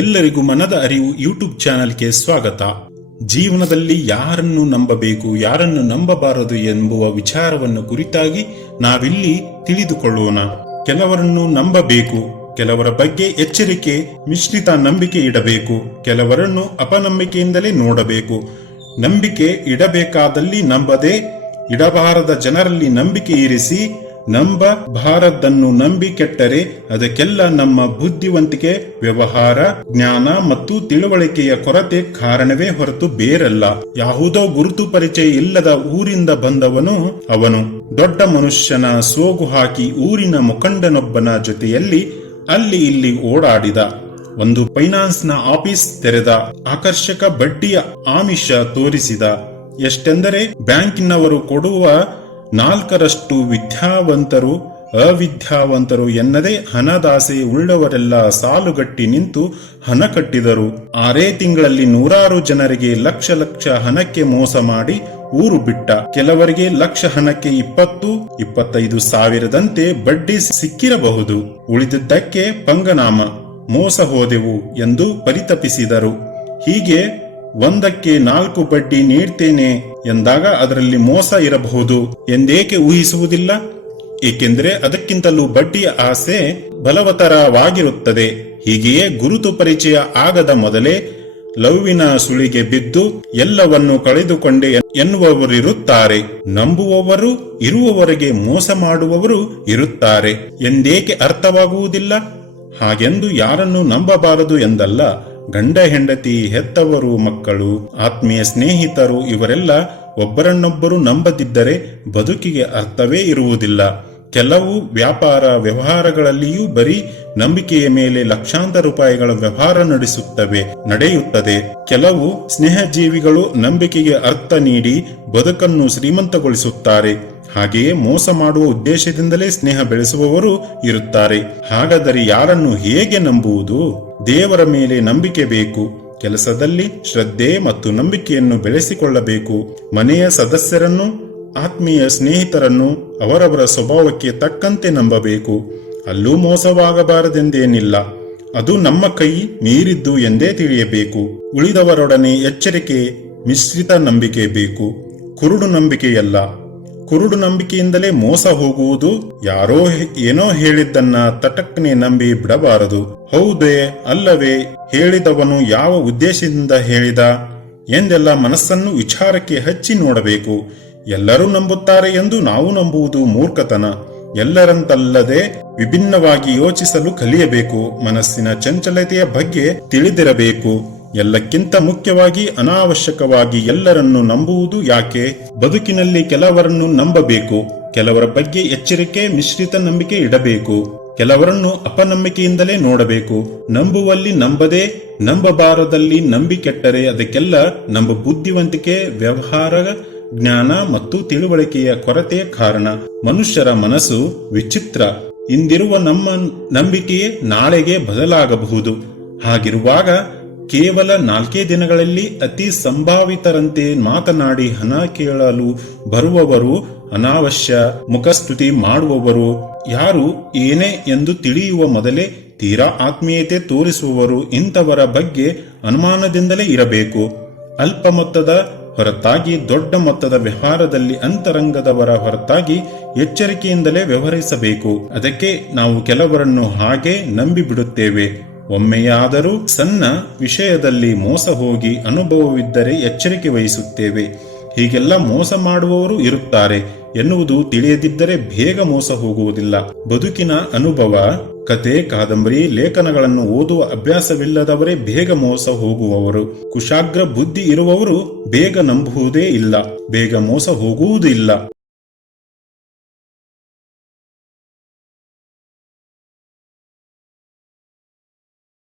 ಎಲ್ಲರಿಗೂ ಮನದ ಅರಿವು ಯೂಟ್ಯೂಬ್ ಚಾನೆಲ್ಗೆ ಸ್ವಾಗತ. ಜೀವನದಲ್ಲಿ ಯಾರನ್ನು ನಂಬಬೇಕು, ಯಾರನ್ನು ನಂಬಬಾರದು ಎಂಬುವ ವಿಚಾರವನ್ನು ಕುರಿತಾಗಿ ನಾವಿಲ್ಲಿ ತಿಳಿದುಕೊಳ್ಳೋಣ. ಕೆಲವರನ್ನು ನಂಬಬೇಕು, ಕೆಲವರ ಬಗ್ಗೆ ಎಚ್ಚರಿಕೆ ಮಿಶ್ರಿತ ನಂಬಿಕೆ ಇಡಬೇಕು, ಕೆಲವರನ್ನು ಅಪನಂಬಿಕೆಯಿಂದಲೇ ನೋಡಬೇಕು. ನಂಬಿಕೆ ಇಡಬೇಕಾದಲ್ಲಿ ನಂಬದೆ, ಇಡಬಾರದ ಜನರಲ್ಲಿ ನಂಬಿಕೆ ಇರಿಸಿ, ನಂಬಬಾರದನ್ನು ನಂಬಿ ಕೆಟ್ಟರೆ ಅದಕ್ಕೆಲ್ಲ ನಮ್ಮ ಬುದ್ಧಿವಂತಿಕೆ, ವ್ಯವಹಾರ, ಜ್ಞಾನ ಮತ್ತು ತಿಳುವಳಿಕೆಯ ಕೊರತೆ ಕಾರಣವೇ ಹೊರತು ಬೇರಲ್ಲ. ಯಾವುದೋ ಗುರುತು ಪರಿಚಯ ಇಲ್ಲದ ಊರಿಂದ ಬಂದವನು ಅವನು. ದೊಡ್ಡ ಮನುಷ್ಯನ ಸೋಗು ಹಾಕಿ ಊರಿನ ಮುಖಂಡನೊಬ್ಬನ ಜೊತೆಯಲ್ಲಿ ಅಲ್ಲಿ ಇಲ್ಲಿ ಓಡಾಡಿದ. ಒಂದು ಫೈನಾನ್ಸ್ನ ಆಫೀಸ್ ತೆರೆದ. ಆಕರ್ಷಕ ಬಡ್ಡಿಯ ಆಮಿಷ ತೋರಿಸಿದ. ಎಷ್ಟೆಂದರೆ ಬ್ಯಾಂಕಿನವರು ಕೊಡುವ 4% ವಿದ್ಯಾವಂತರು, ಅವಿದ್ಯಾವಂತರು ಎನ್ನದೇ ಹಣದಾಸೆ ಉಳ್ಳವರೆಲ್ಲ ಸಾಲುಗಟ್ಟಿ ನಿಂತು ಹಣ ಕಟ್ಟಿದರು. 6 ತಿಂಗಳಲ್ಲಿ 100 ಜನರಿಗೆ ಲಕ್ಷ ಹಣಕ್ಕೆ ಮೋಸ ಮಾಡಿ ಊರು ಬಿಟ್ಟ. ಕೆಲವರಿಗೆ ಲಕ್ಷ ಹಣಕ್ಕೆ 20-25 ಸಾವಿರದಂತೆ ಬಡ್ಡಿ ಸಿಕ್ಕಿರಬಹುದು. ಉಳಿದಿದ್ದಕ್ಕೆ ಪಂಗನಾಮ, ಮೋಸ ಹೋದೆವು ಎಂದು ಪರಿತಪಿಸಿದರು. ಹೀಗೆ 1ಕ್ಕೆ 4 ಬಡ್ಡಿ ನೀಡ್ತೇನೆ ಎಂದಾಗ ಅದರಲ್ಲಿ ಮೋಸ ಇರಬಹುದು ಎಂದೇಕೆ ಊಹಿಸುವುದಿಲ್ಲ? ಏಕೆಂದರೆ ಅದಕ್ಕಿಂತಲೂ ಬಡ್ಡಿಯ ಆಸೆ ಬಲವತ್ತರವಾಗಿರುತ್ತದೆ. ಹೀಗೆಯೇ ಗುರುತು ಪರಿಚಯ ಆಗದ ಮೊದಲೇ ಲವ್ವಿನ ಸುಳಿಗೆ ಬಿದ್ದು ಎಲ್ಲವನ್ನು ಕಳೆದುಕೊಂಡೆ ಎನ್ನುವವರಿರುತ್ತಾರೆ. ನಂಬುವವರು ಇರುವವರೆಗೆ ಮೋಸ ಮಾಡುವವರು ಇರುತ್ತಾರೆ ಎಂದೇಕೆ ಅರ್ಥವಾಗುವುದಿಲ್ಲ? ಹಾಗೆಂದು ಯಾರನ್ನು ನಂಬಬಾರದು ಎಂದಲ್ಲ. ಗಂಡ ಹೆಂಡತಿ, ಹೆತ್ತವರು, ಮಕ್ಕಳು, ಆತ್ಮೀಯ ಸ್ನೇಹಿತರು ಇವರೆಲ್ಲ ಒಬ್ಬರನ್ನೊಬ್ಬರು ನಂಬದಿದ್ದರೆ ಬದುಕಿಗೆ ಅರ್ಥವೇ ಇರುವುದಿಲ್ಲ. ಕೆಲವು ವ್ಯಾಪಾರ ವ್ಯವಹಾರಗಳಲ್ಲಿಯೂ ಬರೀ ನಂಬಿಕೆಯ ಮೇಲೆ ಲಕ್ಷಾಂತರ ರೂಪಾಯಿಗಳ ವ್ಯವಹಾರ ನಡೆಯುತ್ತದೆ. ಕೆಲವು ಸ್ನೇಹಜೀವಿಗಳು ನಂಬಿಕೆಗೆ ಅರ್ಥ ನೀಡಿ ಬದುಕನ್ನು ಶ್ರೀಮಂತಗೊಳಿಸುತ್ತಾರೆ. ಹಾಗೆಯೇ ಮೋಸ ಮಾಡುವ ಉದ್ದೇಶದಿಂದಲೇ ಸ್ನೇಹ ಬೆಳೆಸುವವರು ಇರುತ್ತಾರೆ. ಹಾಗಾದರೆ ಯಾರನ್ನು ಹೇಗೆ ನಂಬುವುದು? ದೇವರ ಮೇಲೆ ನಂಬಿಕೆ ಬೇಕು. ಕೆಲಸದಲ್ಲಿ ಶ್ರದ್ಧೆ ಮತ್ತು ನಂಬಿಕೆಯನ್ನು ಬೆಳೆಸಿಕೊಳ್ಳಬೇಕು. ಮನೆಯ ಸದಸ್ಯರನ್ನು, ಆತ್ಮೀಯ ಸ್ನೇಹಿತರನ್ನು ಅವರವರ ಸ್ವಭಾವಕ್ಕೆ ತಕ್ಕಂತೆ ನಂಬಬೇಕು. ಅಲ್ಲೂ ಮೋಸವಾಗಬಾರದೆಂದೇನಿಲ್ಲ. ಅದು ನಮ್ಮ ಕೈ ಮೀರಿದ್ದು ಎಂದೇ ತಿಳಿಯಬೇಕು. ಉಳಿದವರೊಡನೆ ಎಚ್ಚರಿಕೆ, ಮಿಶ್ರಿತ ನಂಬಿಕೆ ಬೇಕು, ಕುರುಡು ನಂಬಿಕೆಯಲ್ಲ. ಕುರುಡು ನಂಬಿಕೆಯಿಂದಲೇ ಮೋಸ ಹೋಗುವುದು. ಯಾರೋ ಏನೋ ಹೇಳಿದ್ದನ್ನ ತಟಕ್ಕನೆ ನಂಬಿ ಬಿಡಬಾರದು. ಹೌದೇ ಅಲ್ಲವೇ, ಹೇಳಿದವನು ಯಾವ ಉದ್ದೇಶದಿಂದ ಹೇಳಿದ ಎಂದೆಲ್ಲ ಮನಸ್ಸನ್ನು ವಿಚಾರಕ್ಕೆ ಹಚ್ಚಿ ನೋಡಬೇಕು. ಎಲ್ಲರೂ ನಂಬುತ್ತಾರೆ ಎಂದು ನಾವು ನಂಬುವುದು ಮೂರ್ಖತನ. ಎಲ್ಲರಂತಲ್ಲದೆ ವಿಭಿನ್ನವಾಗಿ ಯೋಚಿಸಲು ಕಲಿಯಬೇಕು. ಮನಸ್ಸಿನ ಚಂಚಲತೆಯ ಬಗ್ಗೆ ತಿಳಿದಿರಬೇಕು. ಎಲ್ಲಕ್ಕಿಂತ ಮುಖ್ಯವಾಗಿ ಅನಾವಶ್ಯಕವಾಗಿ ಎಲ್ಲರನ್ನು ನಂಬುವುದು ಯಾಕೆ? ಬದುಕಿನಲ್ಲಿ ಕೆಲವರನ್ನು ನಂಬಬೇಕು, ಕೆಲವರ ಬಗ್ಗೆ ಎಚ್ಚರಿಕೆ, ಮಿಶ್ರಿತ ನಂಬಿಕೆ ಇಡಬೇಕು, ಕೆಲವರನ್ನು ಅಪನಂಬಿಕೆಯಿಂದಲೇ ನೋಡಬೇಕು. ನಂಬುವಲ್ಲಿ ನಂಬದೆ, ನಂಬಬಾರದಲ್ಲಿ ನಂಬಿ ಕೆಟ್ಟರೆ ಅದಕ್ಕೆಲ್ಲ ನಮ್ಮ ಬುದ್ಧಿವಂತಿಕೆ, ವ್ಯವಹಾರ, ಜ್ಞಾನ ಮತ್ತು ತಿಳುವಳಿಕೆಯ ಕೊರತೆಯ ಕಾರಣ. ಮನುಷ್ಯರ ಮನಸ್ಸು ವಿಚಿತ್ರ. ಇಂದಿರುವ ನಮ್ಮ ನಂಬಿಕೆಯೇ ನಾಳೆಗೆ ಬದಲಾಗಬಹುದು. ಹಾಗಿರುವಾಗ ಕೇವಲ 4 ದಿನಗಳಲ್ಲಿ ಅತಿ ಸಂಭಾವಿತರಂತೆ ಮಾತನಾಡಿ ಹಣ ಕೇಳಲು ಬರುವವರು, ಅನಾವಶ್ಯ ಮುಖಸ್ತುತಿ ಮಾಡುವವರು, ಯಾರು ಏನೇ ಎಂದು ತಿಳಿಯುವ ಮೊದಲೇ ತೀರಾ ಆತ್ಮೀಯತೆ ತೋರಿಸುವವರು, ಇಂಥವರ ಬಗ್ಗೆ ಅನುಮಾನದಿಂದಲೇ ಇರಬೇಕು. ಅಲ್ಪ ಮೊತ್ತದ ಹೊರತಾಗಿ ದೊಡ್ಡ ಮೊತ್ತದ ವ್ಯವಹಾರದಲ್ಲಿ ಅಂತರಂಗದವರ ಹೊರತಾಗಿ ಎಚ್ಚರಿಕೆಯಿಂದಲೇ ವ್ಯವಹರಿಸಬೇಕು. ಅದಕ್ಕೆ ನಾವು ಕೆಲವರನ್ನು ಹಾಗೆ ನಂಬಿ ಬಿಡುತ್ತೇವೆ. ಒಮ್ಮೆಯಾದರೂ ಸಣ್ಣ ವಿಷಯದಲ್ಲಿ ಮೋಸ ಹೋಗಿ ಅನುಭವವಿದ್ದರೆ ಎಚ್ಚರಿಕೆ ವಹಿಸುತ್ತೇವೆ. ಹೀಗೆಲ್ಲ ಮೋಸ ಮಾಡುವವರು ಇರುತ್ತಾರೆ ಎನ್ನುವುದು ತಿಳಿಯದಿದ್ದರೆ ಬೇಗ ಮೋಸ ಹೋಗುವುದಿಲ್ಲ. ಬದುಕಿನ ಅನುಭವ, ಕತೆ, ಕಾದಂಬರಿ, ಲೇಖನಗಳನ್ನು ಓದುವ ಅಭ್ಯಾಸವಿಲ್ಲದವರೇ ಬೇಗ ಮೋಸ ಹೋಗುವವರು. ಕುಶಾಗ್ರ ಬುದ್ಧಿ ಇರುವವರು ಬೇಗ ನಂಬುವುದೇ ಇಲ್ಲ, ಬೇಗ ಮೋಸ ಹೋಗುವುದಿಲ್ಲ.